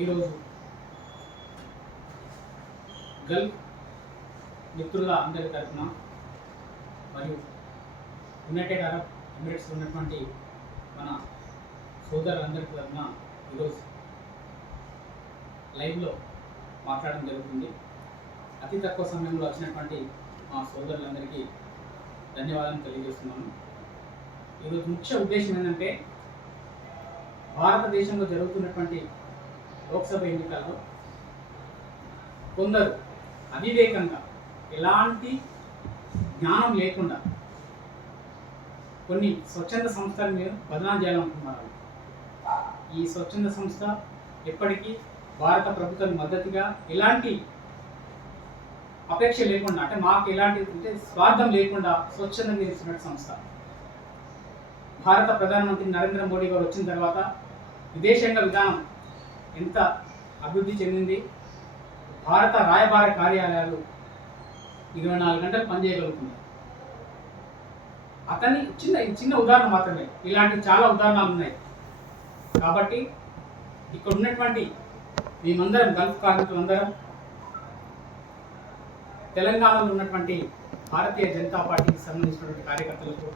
ఈరోజు గల్ఫ్ మిత్రుల అందరి తరఫున మరియు యునైటెడ్ అరబ్ ఎమిరేట్స్ ఉన్నటువంటి మన సోదరులందరి తరఫున ఈరోజు లైవ్లో మాట్లాడడం జరుగుతుంది. అతి తక్కువ సమయంలో వచ్చినటువంటి మా సోదరులందరికీ ధన్యవాదాలు తెలియజేస్తున్నాను. ఈరోజు ముఖ్య ఉద్దేశం ఏంటంటే భారతదేశంలో జరుగుతున్నటువంటి లోక్సభ ఎన్నికల్లో కొందరు అవివేకంగా ఎలాంటి జ్ఞానం లేకుండా కొన్ని స్వచ్ఛంద సంస్థలను బదనాం చేయాలనుకుంటున్నారు. ఈ స్వచ్ఛంద సంస్థ ఎప్పటికీ భారత ప్రభుత్వం మద్దతుగా ఎలాంటి అపేక్ష లేకుండా అంటే మాకు ఎలాంటి అంటే స్వార్థం లేకుండా స్వచ్ఛందంగా చేస్తున్న సంస్థ. భారత ప్రధానమంత్రి నరేంద్ర మోడీ గారు వచ్చిన తర్వాత విదేశాంగ విధానం ఎంత అభివృద్ధి చెందింది. భారత రాయబార కార్యాలయాలు ఇరవై నాలుగు గంటలు పనిచేయగలుగుతుంది అతని చిన్న చిన్న ఉదాహరణ మాత్రమే. ఇలాంటి చాలా ఉదాహరణలు ఉన్నాయి. కాబట్టి ఇక్కడ ఉన్నటువంటి మేమందరం గల్ఫ్ కార్మికులందరం తెలంగాణలో ఉన్నటువంటి భారతీయ జనతా పార్టీకి సంబంధించినటువంటి కార్యకర్తలకు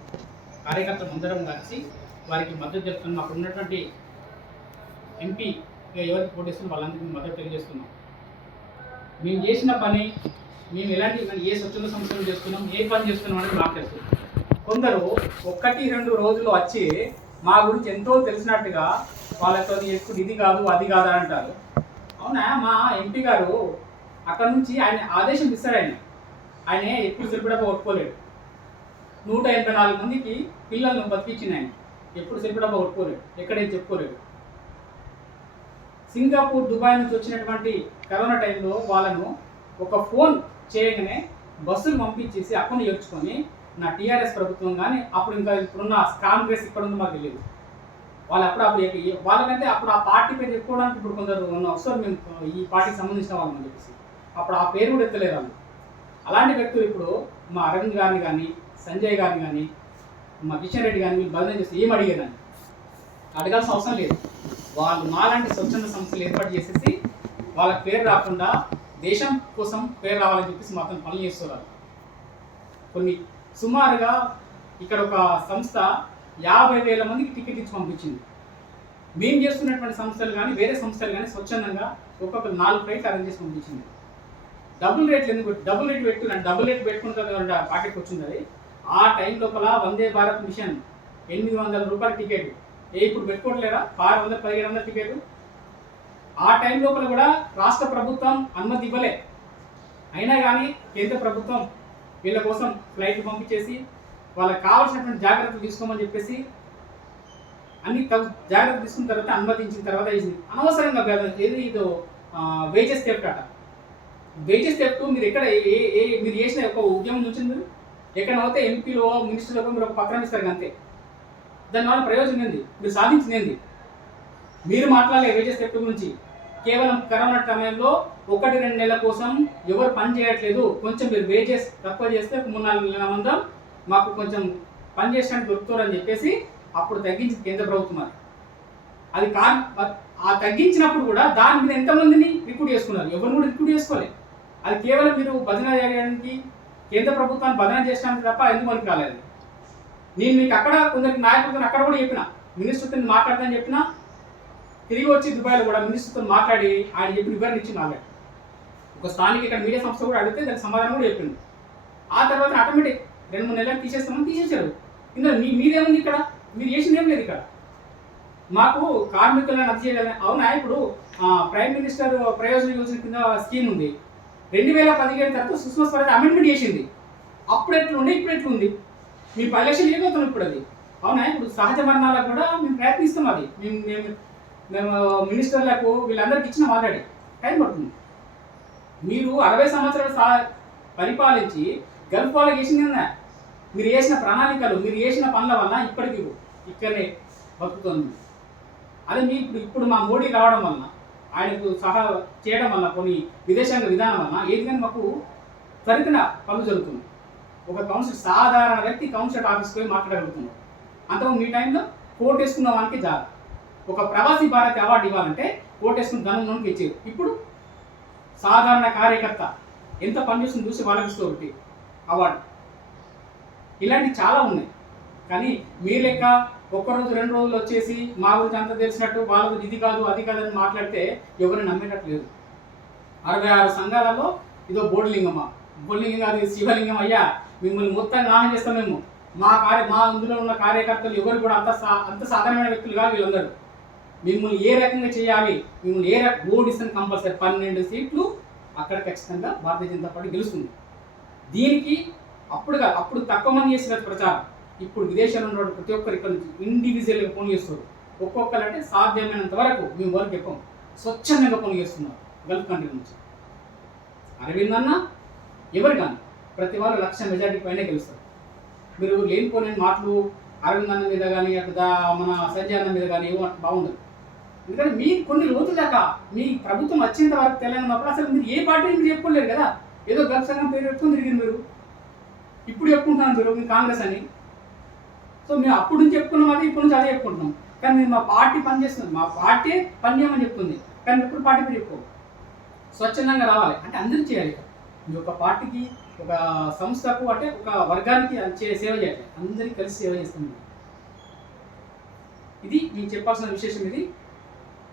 కార్యకర్తలు అందరం కలిసి వారికి మద్దతు తెలుపుతున్నాం అక్కడ ఉన్నటువంటి ఎంపీ ఎవరికి పోటీస్తున్నాం వాళ్ళందరికీ మద్దతు తెలియజేస్తున్నాం. మేము చేసిన పని మేము ఎలాంటి ఏ స్వచ్ఛంద సంస్థలు చేస్తున్నాం ఏ పని చేస్తున్నాం అనేది మాకు తెలుసు. కొందరు ఒక్కటి రెండు రోజులు వచ్చి మా గురించి ఎంతో తెలిసినట్టుగా వాళ్ళతో ఎప్పుడు ఇది కాదు అది కాదు అని అంటారు. అవునా? మా ఎంపీ గారు అక్కడ నుంచి ఆయన ఆదేశం ఇస్తారు ఆయన. ఆయన ఎప్పుడు సెల్ఫిడప్ప కొట్టుకోలేడు నూట ఎనభై నాలుగు మందికి పిల్లలను బతికించిన ఆయన. ఎప్పుడు సెల్ఫిడప్ప కొట్టుకోలేడు ఎక్కడేం చెప్పుకోలేడు. సింగపూర్ దుబాయ్ నుంచి వచ్చినటువంటి కరోనా టైంలో వాళ్ళను ఒక ఫోన్ చేయగానే బస్సులు పంపించేసి అక్కను చేర్చుకొని నా టీఆర్ఎస్ ప్రభుత్వం కానీ అప్పుడు ఇంకా ఇప్పుడున్న కాంగ్రెస్ ఇక్కడ మాకు తెలియదు. వాళ్ళు అప్పుడు అప్పుడు వాళ్ళకంటే అప్పుడు ఆ పార్టీ పేరు చెప్పుకోవడానికి ఇప్పుడు కొందరు ఉన్న వస్తారు మేము ఈ పార్టీకి సంబంధించిన వాళ్ళని చెప్పేసి. అప్పుడు ఆ పేరు కూడా ఎత్తలేరు వాళ్ళు. అలాంటి వ్యక్తులు ఇప్పుడు మా అరవింద్ గారిని కానీ సంజయ్ గారిని కానీ మా కిషన్ రెడ్డి కానీ మీరు బదిలీ చేస్తే ఏం అడిగేదాన్ని? అడగాల్సిన అవసరం లేదు. వాళ్ళు మాలాంటి స్వచ్ఛంద సంస్థలు ఏర్పాటు చేసేసి వాళ్ళ పేరు రాకుండా దేశం కోసం పేరు రావాలని చెప్పేసి మాత్రం పనులు చేస్తున్నారు. కొన్ని సుమారుగా ఇక్కడ ఒక సంస్థ యాభై వేల మందికి టికెట్ ఇచ్చి పంపించింది. మేము చేస్తున్నటువంటి సంస్థలు కానీ వేరే సంస్థలు కానీ స్వచ్ఛందంగా ఒక్కొక్క నాలుగు ప్లేట్లు అరేంజ్ చేసి పంపించింది. డబుల్ రేట్లు ఎందుకు డబుల్ రేట్ పెట్టుకున్నాను డబుల్ రేట్ పెట్టుకుంటే పాకెట్కి వచ్చింది అది. ఆ టైం లోపల వందే భారత్ మిషన్ ఎనిమిది వందల రూపాయల టికెట్ ఏ ఇప్పుడు పెట్టుకోవట్లేదా? ఆరు వందల పదిహేడు వందల టికెట్ ఆ టైం లోపల కూడా రాష్ట్ర ప్రభుత్వం అనుమతి ఇవ్వలే. అయినా కానీ కేంద్ర ప్రభుత్వం వీళ్ళ కోసం ఫ్లైట్ పంపించేసి వాళ్ళకి కావాల్సినటువంటి జాగ్రత్తలు తీసుకోమని చెప్పేసి అన్ని జాగ్రత్త తీసుకున్న తర్వాత అనుమతించిన తర్వాత వేసింది. అనవసరంగా ఏది ఇదో వేజెస్ థెఫ్ట్ అట. వేజెస్ థెఫ్ట్ మీరు ఎక్కడ ఏ ఏ- ఏ మీరు చేసిన ఒక ఉద్యమం నుంచి మీరు ఎక్కడ పోతే ఎంపీలో మినిస్టర్లో మీరు ఒక పత్రం ఇస్తారు అంతే. దానివల్ల ప్రయోజనం ఏంది? మీరు సాధించింది ఏంది? మీరు మాట్లాడే వేజెస్ థెఫ్ట్ గురించి కేవలం కరోనా సమయంలో ఒకటి రెండు నెలల కోసం ఎవరు పని చేయట్లేదు. కొంచెం మీరు వేజెస్ తక్కువ చేస్తే మూడు నాలుగు నెలల మందం మాకు కొంచెం పని చేసినట్టు దొరుకుతారని చెప్పేసి అప్పుడు తగ్గించింది కేంద్ర ప్రభుత్వం అది. అది కా ఆ తగ్గించినప్పుడు కూడా దాని మీద ఎంతమందిని రిక్రూట్ చేసుకున్నారు? ఎవరిని కూడా రిక్రూట్ చేసుకోలేదు అది కేవలం మీరు భజన చేయడానికి కేంద్ర ప్రభుత్వాన్ని భజన చేయడానికి తప్ప ఎందుకు మనకి రాలేదు? నేను మీకు అక్కడ కొందరికి నాయకులతో అక్కడ కూడా చెప్పిన. మినిస్టర్తో మాట్లాడతానని చెప్పిన తిరిగి వచ్చి దుబాయ్లో కూడా మినిస్టర్తో మాట్లాడి ఆయన చెప్పిన వివరణ ఇచ్చి మాట్లాడి. ఒక స్థానిక ఇక్కడ మీడియా సంస్థ కూడా అడిగితే దానికి సమాధానం కూడా చెప్పింది ఆ తర్వాత ఆటోమేటిక్ రెండు మూడు నెలలు తీసేస్తామని తీసేశారు. ఇందులో మీ మీరేముంది ఇక్కడ? మీరు చేసింది ఏం లేదు ఇక్కడ. మాకు కార్మికులను అది చేయాలని అవునా ఇప్పుడు ప్రైమ్ మినిస్టర్ ప్రయోజన యోజన కింద స్కీమ్ ఉంది. రెండు వేల పదిహేడు తర్వాత సుష్మా స్వరాజ్ అమెండ్మెంట్ చేసింది. అప్పుడు ఎట్లుండే? ఇప్పుడు ఎట్లుంది? మీ పది లక్షలు ఏమవుతున్నాం ఇప్పుడు అది. అవునా? ఇప్పుడు సహజ మరణాలకు కూడా మేము ప్రయత్నిస్తాం అది. మేము మేము మేము మినిస్టర్లకు వీళ్ళందరికీ ఇచ్చినాం ఆల్రెడీ టైం పడుతుంది. మీరు అరవై సంవత్సరాలు సా పరిపాలించి గల్ఫ్ వాళ్ళకి చేసింది కదా మీరు చేసిన ప్రణాళికలు మీరు చేసిన పనుల వల్ల ఇప్పటికీ ఇక్కడనే బతుకుతుంది. అదే మీ ఇప్పుడు ఇప్పుడు మా మోడీ రావడం వలన ఆయనకు సహా చేయడం వల్ల కొన్ని విదేశాంగ విధానం వలన ఏది కానీ మాకు త్వరితన పనులు జరుగుతుంది ఒక కౌన్సిల్ సాధారణ వ్యక్తి కౌన్సిల్ ఆఫీస్కి పోయి మాట్లాడగలుగుతున్నాడు అంతకు మీ టైంలో కోర్టు వేసుకున్న వానికి జాగ ఒక ప్రవాసీ భారతి అవార్డు ఇవ్వాలంటే కోటేసుకుని ధనం నోనికి ఇచ్చారు ఇప్పుడు సాధారణ కార్యకర్త ఎంత పనిచేస్తుంది చూసి వాళ్ళకి ఇస్తూ ఒకటి అవార్డు ఇలాంటివి చాలా ఉన్నాయి. కానీ మీ లెక్క ఒక్క రోజు రెండు రోజులు వచ్చేసి మా గురించి అంత తెలిసినట్టు వాళ్ళకు ఇది కాదు అది కాదని మాట్లాడితే ఎవరిని నమ్మేటట్టు లేదు. అరవై ఆరు సంఘాలలో ఇదో బోర్డు లింగమా. బోర్డులింగం కాదు శివలింగం అయ్యా. మిమ్మల్ని మొత్తం నాశనం చేస్తాం మేము. మా కార్య మా అందులో ఉన్న కార్యకర్తలు ఎవరు కూడా అంత సా అంత సాధారణమైన వ్యక్తులు కాదు వీళ్ళందరూ. మిమ్మల్ని ఏ రకంగా చేయాలి మిమ్మల్ని ఏ రకం బోర్డు కంపల్సరీ పన్నెండు సీట్లు అక్కడ ఖచ్చితంగా భారతీయ జనతా పార్టీ గెలుస్తుంది. దీనికి అప్పుడు కాదు అప్పుడు తక్కువ మంది చేసిన ప్రచారం. ఇప్పుడు విదేశాల్లో ఉన్న ప్రతి ఒక్కరు ఇక్కడ నుంచి ఇండివిజువల్గా ఫోన్ చేస్తారు. ఒక్కొక్కరు అంటే సాధ్యమైనంత వరకు మేము వరకు చెప్పాం. స్వచ్ఛందంగా పని చేస్తున్నారు గల్ఫ్ కంట్రీ నుంచి. అరవింద్ అన్న ఎవరు కానీ ప్రతి వారు లక్ష మెజార్టీ పైన గెలుస్తారు. మీరు లేనిపోయిన మాటలు అరవింద్ అన్న మీద కానీ అక్కడ మన సంజయ్ అన్న మీద కానీ ఏమో బాగుండదు. ఎందుకంటే మీ కొన్ని రోజుల దాకా మీ ప్రభుత్వం వచ్చేంత వరకు తెలంగాణ అసలు మీరు ఏ పార్టీ మీరు చెప్పుకోలేరు కదా. ఏదో గల్ఫ్ సంఘం పేరు పెట్టుకుని తిరిగింది మీరు. ఇప్పుడు చెప్పుకుంటున్నాను మీరు మీ కాంగ్రెస్ అని. సో మేము అప్పుడు నుంచి చెప్పుకున్నాం అది ఇప్పుడు నుంచి అదే చెప్పుకుంటున్నాం. కానీ మీరు మా పార్టీ పనిచేస్తుంది మా పార్టీ పనిచేయమని చెప్తుంది. కానీ ఎప్పుడు పార్టీ పేరు చెప్పుకో స్వచ్ఛందంగా రావాలి. అంటే అందరూ చేయాలి. మీ ఒక పార్టీకి ఒక సంస్థకు అంటే ఒక వర్గానికి చే- సేవ చేయాలి. అందరికీ కలిసి సేవ చేస్తుంది ఇది నేను చెప్పాల్సిన విశేషం ఇది.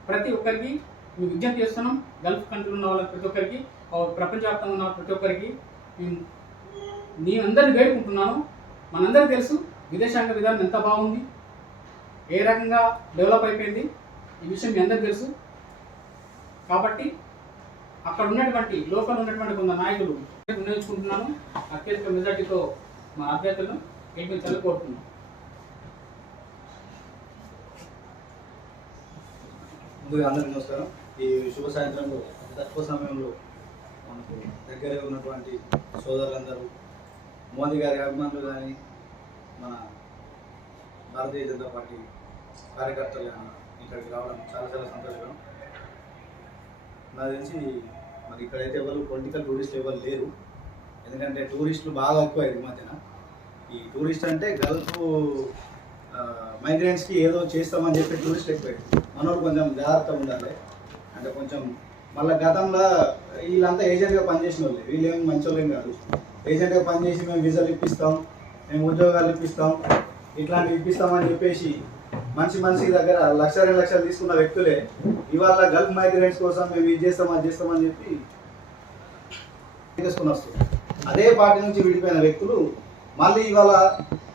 ప్రతి ఒక్కరికి మేము విజ్ఞప్తి చేస్తున్నాం. గల్ఫ్ కంట్రీలో ఉన్న వాళ్ళకి ప్రతి ఒక్కరికి ప్రపంచవ్యాప్తంగా ఉన్న ప్రతి ఒక్కరికి మేము నేను అందరిని వేడుకుంటున్నాను. మనందరికీ తెలుసు విదేశాంగ విధానం ఎంత బాగుంది ఏ రకంగా డెవలప్ అయిపోయింది ఈ విషయం మీ అందరికీ తెలుసు. కాబట్టి అక్కడ ఉన్నటువంటి లోపల ఉన్నటువంటి కొంత నాయకులు నిర్ణయించుకుంటున్నాను అత్యధిక మెజార్టీతో మా అభ్యర్థులను గెలిపించాలని కోరుతున్నాను ముందుగా అందరికీ నమస్కారం. ఈ శుభ సాయంత్రంలో తక్కువ సమయంలో మనకు దగ్గరగా ఉన్నటువంటి సోదరులందరూ మోదీ గారి అభిమానులు కానీ మన భారతీయ జనతా పార్టీ కార్యకర్తలు కానీ ఇక్కడికి రావడం చాలా చాలా సంతోషకరం. నాకు తెలిసి మరి ఇక్కడైతే ఎవరు పొలిటికల్ టూరిస్టులు ఎవరు లేరు. ఎందుకంటే టూరిస్టులు బాగా ఎక్కువ ఈ మధ్యన. ఈ టూరిస్ట్ అంటే గల్ఫ్ మైగ్రెంట్స్కి ఏదో చేస్తామని చెప్పి టూరిస్ట్ ఎక్కువైంది. మనోడు కొంచెం జాగ్రత్తగా ఉండాలి. అంటే కొంచెం మళ్ళీ గతంలో వీళ్ళంతా ఏజెంట్గా పనిచేసిన వాళ్ళు. వీళ్ళు ఏం మంచి వాళ్ళేం కాదు. ఏజెంట్గా పనిచేసి మేము వీసాలు ఇప్పిస్తాం మేము ఉద్యోగాలు ఇప్పిస్తాం ఇట్లాంటివి ఇప్పిస్తామని చెప్పేసి మనిషి మనిషి దగ్గర లక్ష రెండు లక్షలు తీసుకున్న వ్యక్తులే ఇవాళ గల్ఫ్ మైగ్రెంట్స్ కోసం మేము ఇది చేస్తాం అది చేస్తామని చెప్పి తీసుకుని వస్తుంది అదే పార్టీ నుంచి విడిపోయిన వ్యక్తులు మళ్ళీ ఇవాళ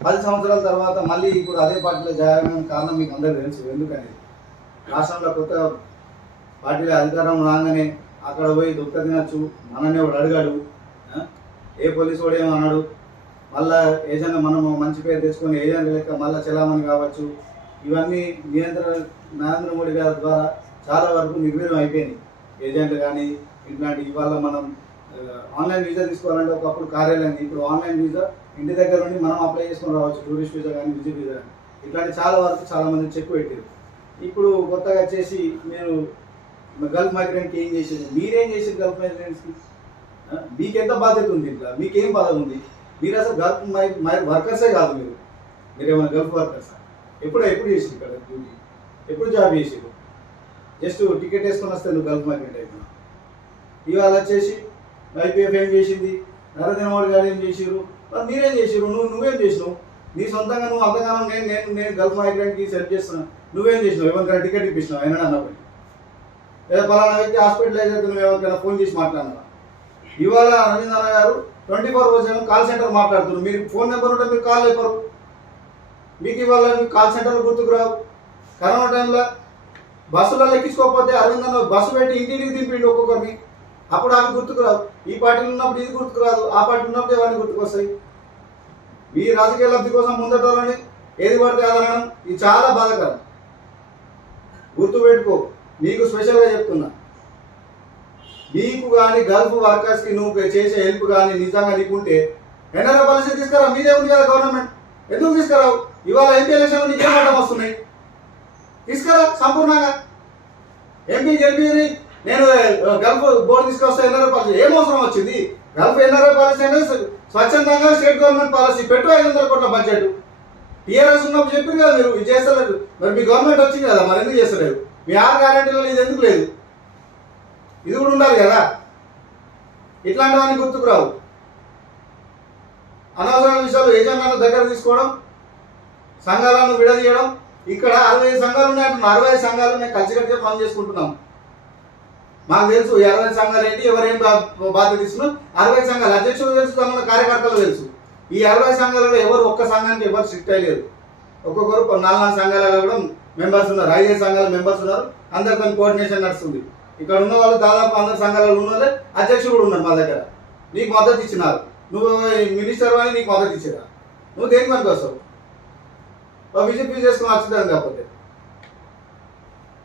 పది సంవత్సరాల తర్వాత మళ్ళీ ఇప్పుడు అదే పార్టీలో జాయిన్ కారణం మీకు అందరికీ తెలుసు. ఎందుకని? రాష్ట్రంలో కొత్త పార్టీలో అధికారం రాగానే అక్కడ పోయి దుఃఖ తినచ్చు మనల్ని వాడు అడిగాడు ఏ పోలీసు వాడు ఏమన్నాడు మళ్ళా ఏజెంట్ మనము మంచి పేరు తెచ్చుకొని ఏజెంట్ లెక్క మళ్ళీ చెలామని కావచ్చు ఇవన్నీ నియంత్రణ నరేంద్ర మోడీ గారి ద్వారా చాలా వరకు నిర్వీర్యం అయిపోయినాయి ఏజెంట్ కానీ ఇట్లాంటి ఇవాళ మనం ఆన్లైన్ వీసా తీసుకోవాలంటే ఒకప్పుడు కార్యాలయం ఇప్పుడు ఆన్లైన్ వీసా ఇంటి దగ్గర నుండి మనం అప్లై చేసుకొని రావచ్చు టూరిస్ట్ వీసా కానీ విజిట్ వీసా కానీ. ఇట్లాంటి చాలా వరకు చాలామంది చెక్ పెట్టారు. ఇప్పుడు కొత్తగా వచ్చేసి మీరు గల్ఫ్ మైగ్రెంట్కి ఏం చేసేది మీరేం చేసారు గల్ఫ్ మైగ్రెంట్స్కి? మీకెంత బాధ్యత ఉంది ఇట్లా? మీకేం బాధ ఉంది? మీరు అసలు గల్ఫ్ మై మై వర్కర్సే కాదు మీరు. మీరు గల్ఫ్ వర్కర్సా? ఎప్పుడు ఎప్పుడు చేసి ఇక్కడ డ్యూటీ? ఎప్పుడు జాబ్ చేసావు జస్ట్ టికెట్ వేసుకొని వస్తే నువ్వు గల్ఫ్ మార్కెట్ అయిపోయినా ఇవాళ వచ్చేసి ఐపీఎఫ్ ఏం చేసింది? నరేంద్ర మోడీ గారు ఏం చేసారు మరి మీరేం చేసారు నువ్వు నువ్వేం చేసినావు? నీ సొంతంగా నువ్వు అంతగానం నేను నేను నేను గల్ఫ్ మైగ్రెంట్కి సెర్చ్ చేస్తున్నాను నువ్వేం చేసినావు? ఎవరికైనా టికెట్ ఇప్పించినావు? అయినా అన్నప్పుడు లేదా పలానా వ్యక్తి హాస్పిటలైజ్ అయితే నువ్వు ఎవరికైనా ఫోన్ చేసి మాట్లాడినా ఇవాళ అరవింద్ గారు twenty four hours call centre మాట్లాడుతున్నారు. మీరు ఫోన్ నెంబర్ ఉంటే మీరు కాల్ చెప్పరు మీకు ఇవాళ కాల్ సెంటర్లు గుర్తుకు రావు. కరోనా టైంలో బస్సులలో లెక్కించుకోకపోతే అరవింద్ బస్సు పెట్టి ఇంటికి దింపిండు ఒక్కొక్కరిని. అప్పుడు అవి గుర్తుకు రావు. ఈ పార్టీలు ఉన్నప్పుడు ఇది గుర్తుకు రాదు. ఆ పార్టీ ఉన్నప్పుడు ఇవన్నీ గుర్తుకొస్తాయి. మీ రాజకీయ లబ్ధి కోసం ముందటోళ్ళని ఏది పడితే అదనడం ఇది చాలా బాధకరం. గుర్తు పెట్టుకో నీకు స్పెషల్గా చెప్తున్నా. నీకు కానీ గల్ఫ్ వర్కర్స్కి నువ్వు చేసే హెల్ప్ కానీ నిజంగా నీకుంటే ఎన్ఆర్ఐ పాలసీ తీసుకురా. మీదే ఉంది కదా గవర్నమెంట్ ఎందుకు తీసుకురావు? ఇవాళ ఎంపీ ఎలక్షన్ నీకేం అడ్డం వస్తున్నాయి? తీసుకురా సంపూర్ణంగా. ఎంపీ ఎంపీని నేను గల్ఫ్ బోర్డు తీసుకొస్తా ఎన్ఆర్ఐ పాలసీ. ఏం అవసరం వచ్చింది? గల్ఫ్ ఎన్ఆర్ఐ పాలసీ అనేది స్వచ్ఛందంగా స్టేట్ గవర్నమెంట్ పాలసీ. పెట్టు ఐదు వందల కోట్ల బడ్జెట్. టీఆర్ఎస్ ఉన్నప్పుడు చెప్పారు కదా మీరు ఇది చేస్తలేదు మరి మీ గవర్నమెంట్ వచ్చింది కదా మరి ఎందుకు చేస్తలేదు మీ ఆరు గ్యారెంటీలో ఇది ఎందుకు లేదు? ఇది కూడా ఉండాలి కదా. ఇట్లాంటివన్నీ గుర్తుకు రావు. అనవసరమైన విషయాలు ఏజెంట్లను దగ్గర తీసుకోవడం సంఘాలను విడదీయడం ఇక్కడ అరవై సంఘాలు ఉన్నాయి అరవై సంఘాలు ఉన్నాయి కలిసికట్టుగా పని చేసుకుంటున్నాం. మాకు తెలుసు ఈ అరవై సంఘాలు ఏంటి ఎవరేం బాధ్యత తీసుకున్నాం అరవై సంఘాలు అధ్యక్షులు తెలుసు తమ కార్యకర్తలు తెలుసు. ఈ అరవై సంఘాలలో ఎవరు ఒక్క సంఘానికి ఎవరు స్ట్రిక్ట్ అయ్యలేరు. ఒక్కొక్కరు నాలుగు నాలుగు సంఘాలలో కూడా మెంబర్స్ ఉన్నారు. ఐదు సంఘాల మెంబర్స్ ఉన్నారు. అందరితో కోఆర్డినేషన్ నడుస్తుంది. ఇక్కడ ఉన్న వాళ్ళు దాదాపు అందరు సంఘాలలో ఉన్న వాళ్ళే అధ్యక్షుడు కూడా ఉన్నారు మా దగ్గర. నీకు మద్దతు ఇచ్చినారు. నువ్వు మినిస్టర్ అని నీకు మద్దతు ఇచ్చిరా? నువ్వు దేనికి పనికి వస్తావు విజిట్ చేసుకుని వచ్చిద్దాం కాకపోతే.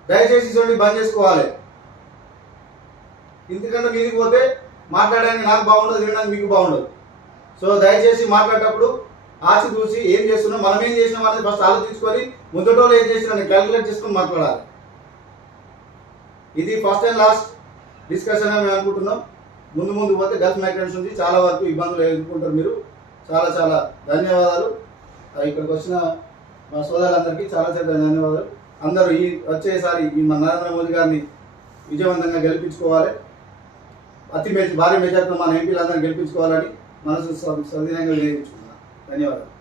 దయచేసి ఇటువంటి బంద్ చేసుకోవాలి. ఇంతకంటే మీదికి పోతే మాట్లాడడానికి నాకు బాగుండదు వినడానికి మీకు బాగుండదు. సో దయచేసి మాట్లాడేటప్పుడు ఆచి చూసి ఏం చేస్తున్నాం మనం ఏం చేసినాం అనేది ఫస్ట్ ఆలోచించుకొని ముందటోళ్ళు ఏం చేసినా క్యాలిక్యులేట్ చేసుకుని మాట్లాడాలి. ఇది ఫస్ట్ అండ్ లాస్ట్ డిస్కషన్ అని మేము అనుకుంటున్నాం. ముందు ముందు పోతే గల్ఫ్ మైగ్రెంట్స్ ఉంది చాలా వరకు ఇబ్బందులు ఎదుర్కొంటారు మీరు. చాలా చాలా ధన్యవాదాలు. ఇక్కడికి వచ్చిన మా సోదరులందరికీ చాలా చాలా ధన్యవాదాలు. అందరూ ఈ వచ్చేసారి ఈ మన నరేంద్ర మోదీ గారిని విజయవంతంగా గెలిపించుకోవాలి. అతి మెజ భారీ మెజార్టీతో మన ఎంపీలందరినీ గెలిపించుకోవాలని మనసు సవినయంగా వినియోగించుకున్నాను ధన్యవాదాలు.